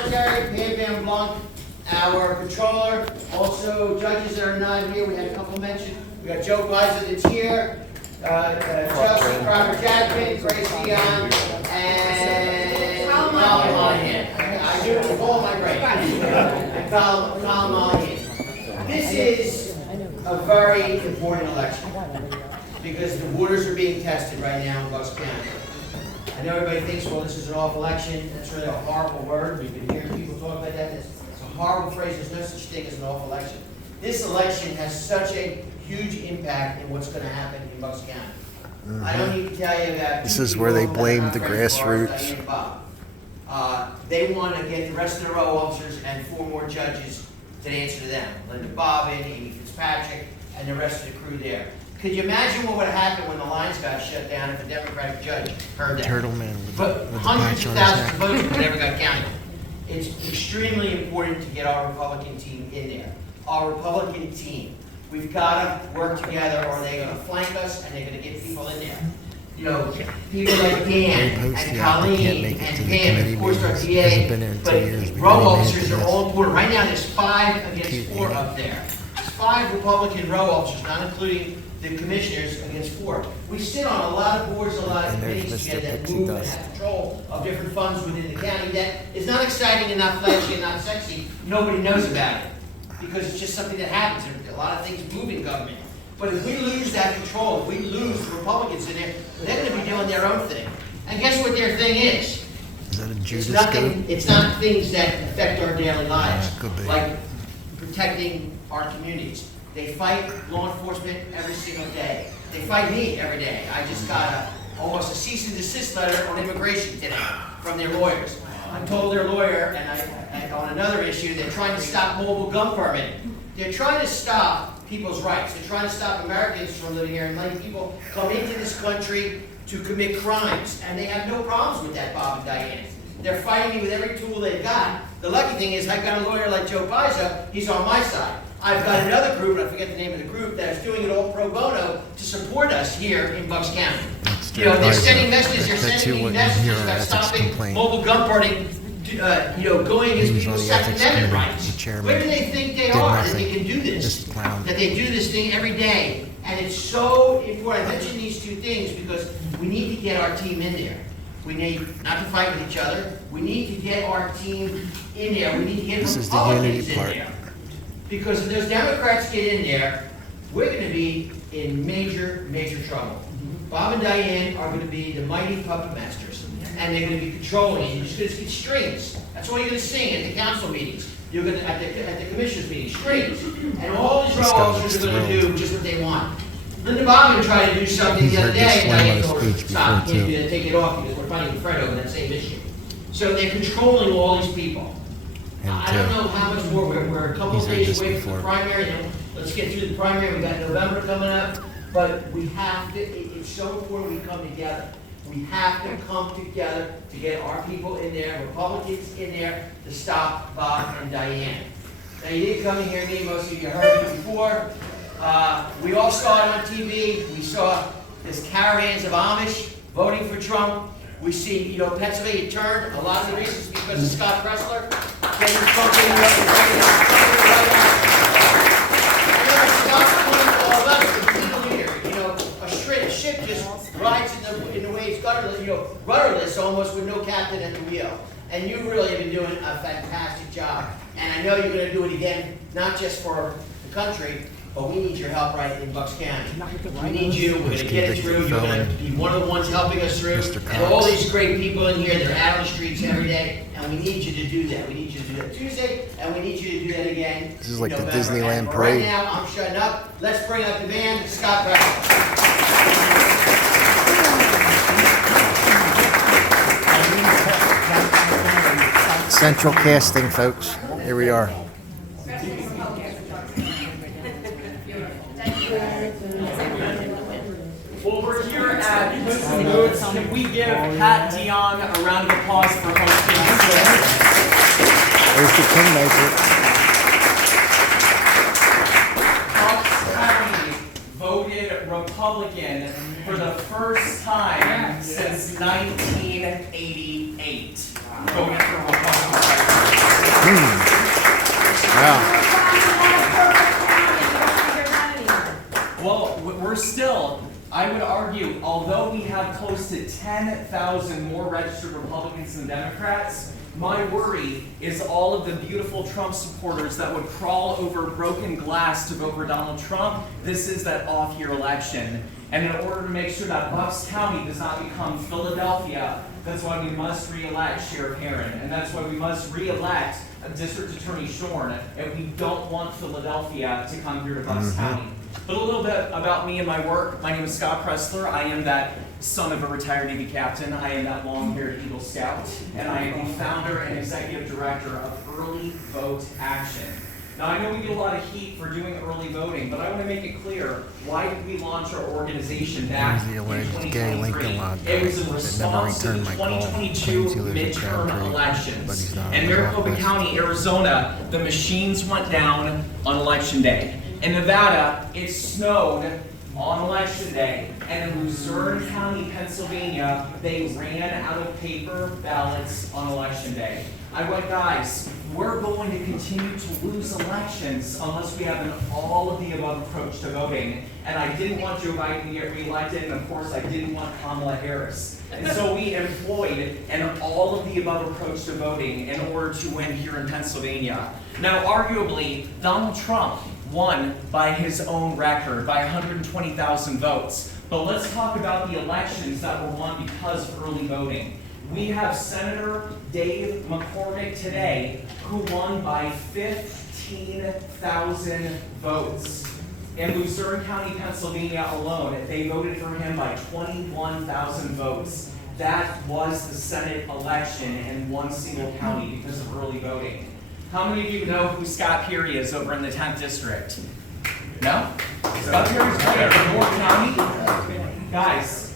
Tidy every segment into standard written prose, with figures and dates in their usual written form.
Secretary, Pam Van Blanc, our controller, also judges that are not here. We had a couple mentioned. We got Joe Gleiser that's here, Chelsea Crocker Jackman, Grace Dion, and Colin Monahan. I do it with all my brain. And Colin Monahan. This is a very important election because the waters are being tested right now in Bucks County. I know everybody thinks, well, this is an off election. That's really a horrible word. We've been hearing people talk about that. It's a horrible phrase. There's no such thing as an off election. This election has such a huge impact in what's going to happen in Bucks County. I don't need to tell you that. This is where they blame the grassroots. They want to get the rest of the row officers and 4 more judges to answer to them. Linda Bobbin, Amy Fitzpatrick, and the rest of the crew there. Could you imagine what would happen when the lines got shut down if a Democratic judge heard that? Turtle man with But the hundreds patch of on his thousands of neck. votes never got counted. It's extremely important to get our Republican team in there. Our Republican team. We've got to work together or they're going to flank us and they're going to get people in there. You know, people like Dan and Colleen and Pam, of course our PA, but row officers are all important. Right now there's 5 against 4 up there. There's 5 Republican row officers, not including the commissioners, against 4. We sit on a lot of boards, a lot of committees together that move and have control of different funds within the county that is not exciting and not flashy and not sexy. Nobody knows about it because it's just something that happens. A lot of things move in government. But if we lose that control, if we lose the Republicans in there, they're going to be doing their own thing. And guess what their thing is? Is that a Judas goat? It's not things that affect our daily lives, could be. like protecting our communities. They fight law enforcement every single day. They fight me every day. I just got almost a cease and desist letter on immigration today from their lawyers. I told their lawyer, and on another issue, they're trying to stop mobile gun permitting. They're trying to stop people's rights. They're trying to stop Americans from living here and letting people come into this country to commit crimes. And they have no problems with that, Bob and Diane. They're fighting me with every tool they've got. The lucky thing is I've got a lawyer like Joe Pisa. He's on my side. I've got another group, and I forget the name of the group, that's doing it all pro bono to support us here in Bucks County. You know, they're sending messages, they're sending me messages about stopping mobile gun burning, going against people's Second Amendment rights. Where do they think they are that they can do this? That they do this thing every day. And it's so important. I mention these 2 things because we need to get our team in there. We need not to fight with each other. We need to get our team in there. We need to get Republicans in there. Because if those Democrats get in there, we're going to be in major, major trouble. Bob and Diane are going to be the mighty puppet masters, and they're going to be controlling it. You're just going to get strings. That's all you're going to sing at the council meetings. You're going to at the commissioners meetings, strings, and all these row officers are going to do just what they want. Linda Bobbin tried to do something the other day, and Diane told her, stop, can't do that, take it off because we're fighting with Fred over that same issue. So they're controlling all these people. I don't know how much more. We're a couple of days away from the primary. Let's get through the primary. We got November coming up, but we have to. It's so important we come together. We have to come together to get our people in there, Republicans in there, to stop Bob and Diane. Now you didn't come in here, me. Most of you heard me before. We all saw it on TV. We saw this caravans of Amish voting for Trump. We see, Pennsylvania turned. A lot of the reasons because of Scott Pressler. Getting Trump in the all of us, the leader. A ship just rides in the waves, rudderless almost with no captain at the wheel. And you really have been doing a fantastic job. And I know you're going to do it again, not just for the country, but we need your help right in Bucks County. We need you. We're going to get it through. You're going to be one of the ones helping us through. And all these great people in here, they're out on the streets every day, and we need you to do that. We need you to do that Tuesday, and we need you to do that again. This is like November. the Disneyland Right parade. now, I'm shutting up. Let's bring up the band, Scott Pressler. Central casting, folks. Here we are. Well, we're here at Post and Notes. Can we give Pat Dion a round of applause for hosting us? There's the Kingmaker. Bucks County voted Republican for the first time since 1988. Voted for Republican. Wow. Well, we're still, I would argue, although we have close to 10,000 more registered Republicans than Democrats, my worry is all of the beautiful Trump supporters that would crawl over broken glass to vote for Donald Trump. This is that off-year election. And in order to make sure that Bucks County does not become Philadelphia, that's why we must re-elect Sheriff Herron. And that's why we must re-elect District Attorney Shorn if we don't want Philadelphia to come here to Bucks County. But a little bit about me and my work. My name is Scott Pressler. I am that son of a retired Navy captain. I am that long-haired Eagle Scout. And I am the founder and executive director of Early Vote Action. Now, I know we get a lot of heat for doing early voting, but I want to make it clear, why did we launch our organization back in Here's the alleged gay 2023? Lincoln Log It was in that never response to the returned my call. 2022 Claims he lives in midterm Crabtree, but elections. he's not In in his Maricopa office. County, Arizona, the machines went down on election day. In Nevada, it snowed on election day. And in Luzerne County, Pennsylvania, they ran out of paper ballots on election day. I went, guys, we're going to continue to lose elections unless we have an all of the above approach to voting. And I didn't want Joe Biden to get reelected, and of course I didn't want Kamala Harris. And so we employed an all of the above approach to voting in order to win here in Pennsylvania. Now, arguably, Donald Trump won by his own record, by 120,000 votes. But let's talk about the elections that were won because of early voting. We have Senator Dave McCormick today, who won by 15,000 votes. In Luzerne County, Pennsylvania alone, they voted for him by 21,000 votes. That was the Senate election in one single county because of early voting. How many of you know who Scott Peary is over in the 10th District? No? Scott Peary's right from North County. Guys,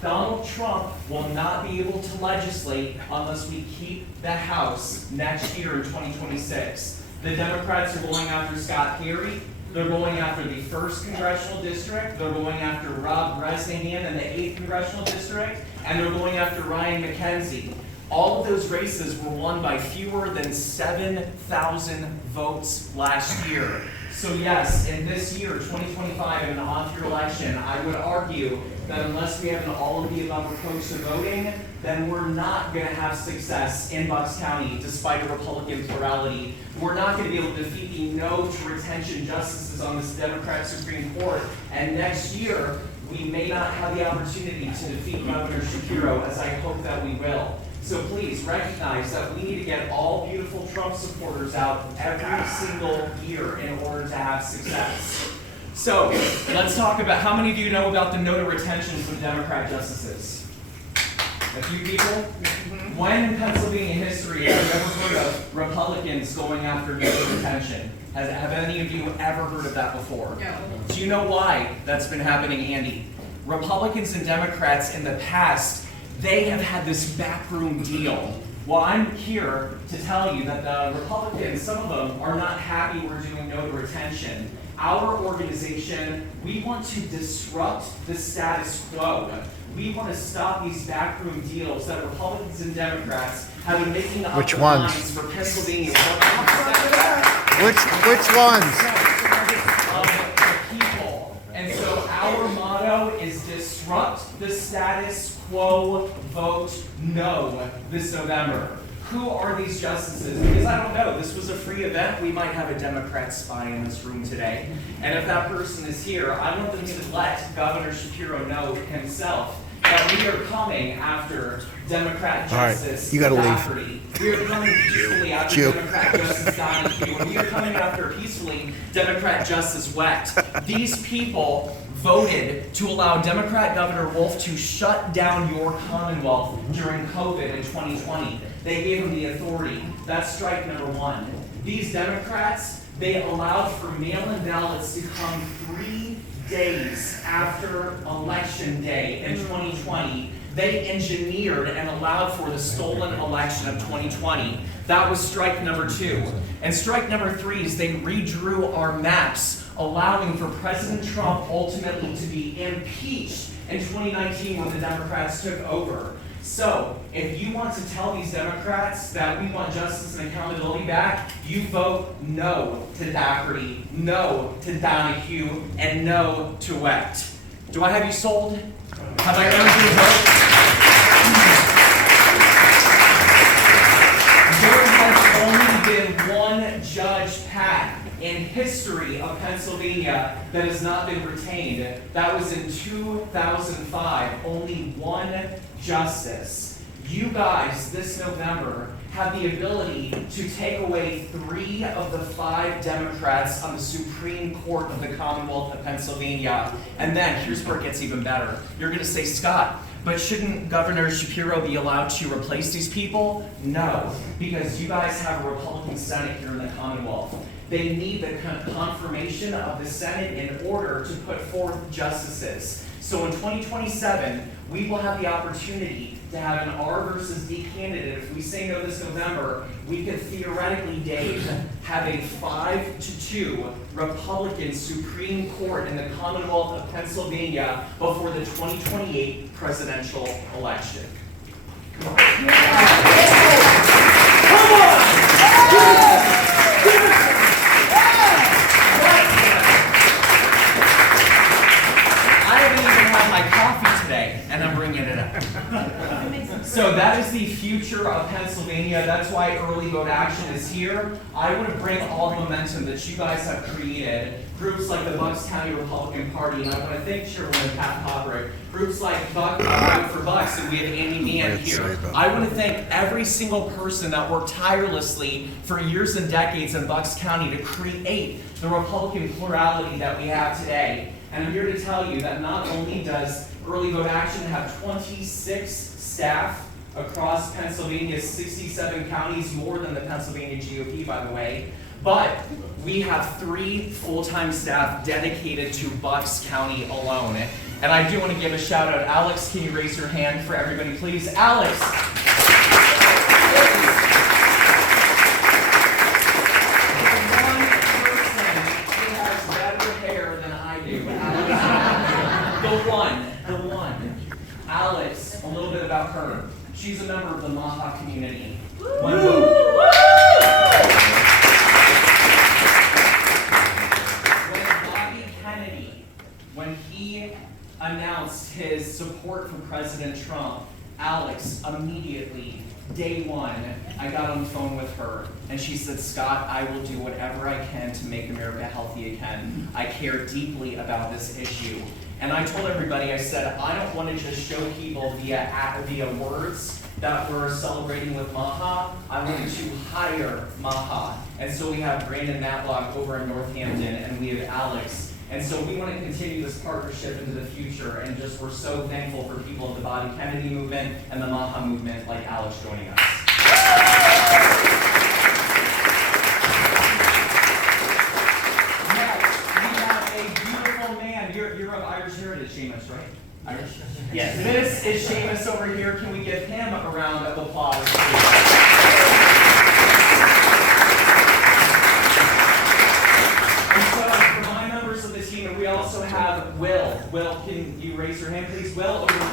Donald Trump will not be able to legislate unless we keep the House next year in 2026. The Democrats are going after Scott Peary. They're going after the 1st Congressional District. They're going after Rob Bresnahan in the 8th Congressional District. And they're going after Ryan McKenzie. All of those races were won by fewer than 7,000 votes last year. So yes, in this year, 2025, in an off-year election, I would argue that unless we have an all-of-the-above approach to voting, then we're not going to have success in Bucks County, despite a Republican plurality. We're not going to be able to defeat the no-to-retention justices on this Democrat Supreme Court. And next year, we may not have the opportunity to defeat Governor Shapiro, as I hope that we will. So please recognize that we need to get all beautiful Trump supporters out every single year in order to have success. So let's talk about, how many of you know about the no to retention for Democrat justices? A few people? When in Pennsylvania history have you ever heard of Republicans going after no to retention? Have any of you ever heard of that before? No. Do you know why that's been happening, Andy? Republicans and Democrats in the past, they have had this backroom deal. Well, I'm here to tell you that the Republicans, some of them, are not happy we're doing no to retention. Our organization, we want to disrupt the status quo. We want to stop these backroom deals that Republicans and Democrats have been making up Which the ones? lines for Pennsylvania. Which ones? Of the people. And so our motto is disrupt the status quo, vote no this November. Who are these justices? Because I don't know, this was a free event. We might have a Democrat spy in this room today. And if that person is here, I want them to let Governor Shapiro know himself that we are coming after Democrat Justice you gotta leave. Rafferty. We are coming peacefully after Chew. Democrat Justice Donahue. And we are coming after peacefully Democrat Justice Wett. These people voted to allow Democrat Governor Wolf to shut down your Commonwealth during COVID in 2020. They gave him the authority. That's strike number one. These Democrats, they allowed for mail-in ballots to come 3 days after Election Day in 2020. They engineered and allowed for the stolen election of 2020. That was strike number two. And strike number three is they redrew our maps, allowing for President Trump ultimately to be impeached in 2019 when the Democrats took over. So, If you want to tell these Democrats that we want justice and accountability back, you vote no to Daugherty, no to Donahue, and no to Wecht. Do I have you sold? Have I earned your vote? There has only been one Judge Pat in history of Pennsylvania that has not been retained. That was in 2005. Only one justice. You guys, this November, have the ability to take away 3 of the 5 Democrats on the Supreme Court of the Commonwealth of Pennsylvania. And then, here's where it gets even better. You're going to say, Scott, but shouldn't Governor Shapiro be allowed to replace these people? No, because you guys have a Republican Senate here in the Commonwealth. They need the confirmation of the Senate in order to put forth justices. So in 2027, we will have the opportunity to have an R versus D candidate. If we say no this November, we could theoretically, Dave, have a 5-2 Republican Supreme Court in the Commonwealth of Pennsylvania before the 2028 presidential election. Come on. Come on! And I'm bringing it up. So that is the future of Pennsylvania. That's why early vote action is here. I want to bring all the momentum that you guys have created. Groups like the Bucks County Republican Party, and I want to thank Chairwoman Pat Podrick. Groups like Vote for Bucks, and we have Amy Mann here. I want to thank every single person that worked tirelessly for years and decades in Bucks County to create the Republican plurality that we have today. And I'm here to tell you that not only does Early Vote Action have 26 staff across Pennsylvania's 67 counties, more than the Pennsylvania GOP, by the way, but we have 3 full-time staff dedicated to Bucks County alone. And I do want to give a shout out. Alex, can you raise your hand for everybody, please? Alex! Alex, a little bit about her. She's a member of the Maha community. When Bobby Kennedy, when he announced his support for President Trump, Alex immediately, day one, I got on the phone with her and she said, Scott, I will do whatever I can to make America healthy again. I care deeply about this issue. And I told everybody, I said, I don't want to just show people via words that we're celebrating with Maha. I wanted to hire Maha. And so we have Brandon Matlock over in Northampton, and we have Alex. And so we want to continue this partnership into the future, and just we're so thankful for people of the Bobby Kennedy movement and the Maha movement like Alex joining us. You're of Irish heritage, Seamus, right? Irish? Yes. This is Seamus over here. Can we give him a round of applause? And so, for my members of the team, we also have Will. Will, can you raise your hand, please? Will, over here.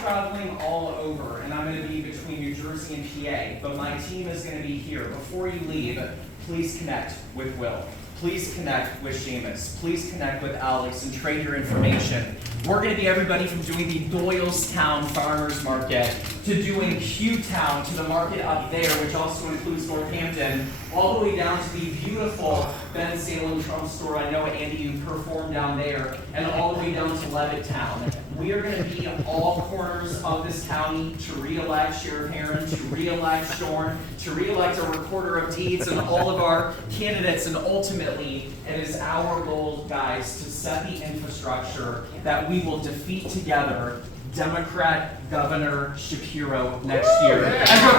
Traveling all over, and I'm going to be between New Jersey and PA, but my team is going to be here. Before you leave, please connect with Will. Please connect with Seamus. Please connect with Alex and trade your information. We're going to be everybody from doing the Doylestown Farmers Market to doing Q-Town to the market up there, which also includes Northampton, all the way down to the beautiful Ben Salem Trump store. I know, Andy, you performed down there, and all the way down to Levittown. We are going to be in all corners of this county to re-elect Sheriff Herron, to re-elect Shorn, to re-elect our Recorder of Deeds, and all of our candidates. And ultimately, it is our goal, guys, to set the infrastructure that we will defeat together Democrat Governor Shapiro next year. And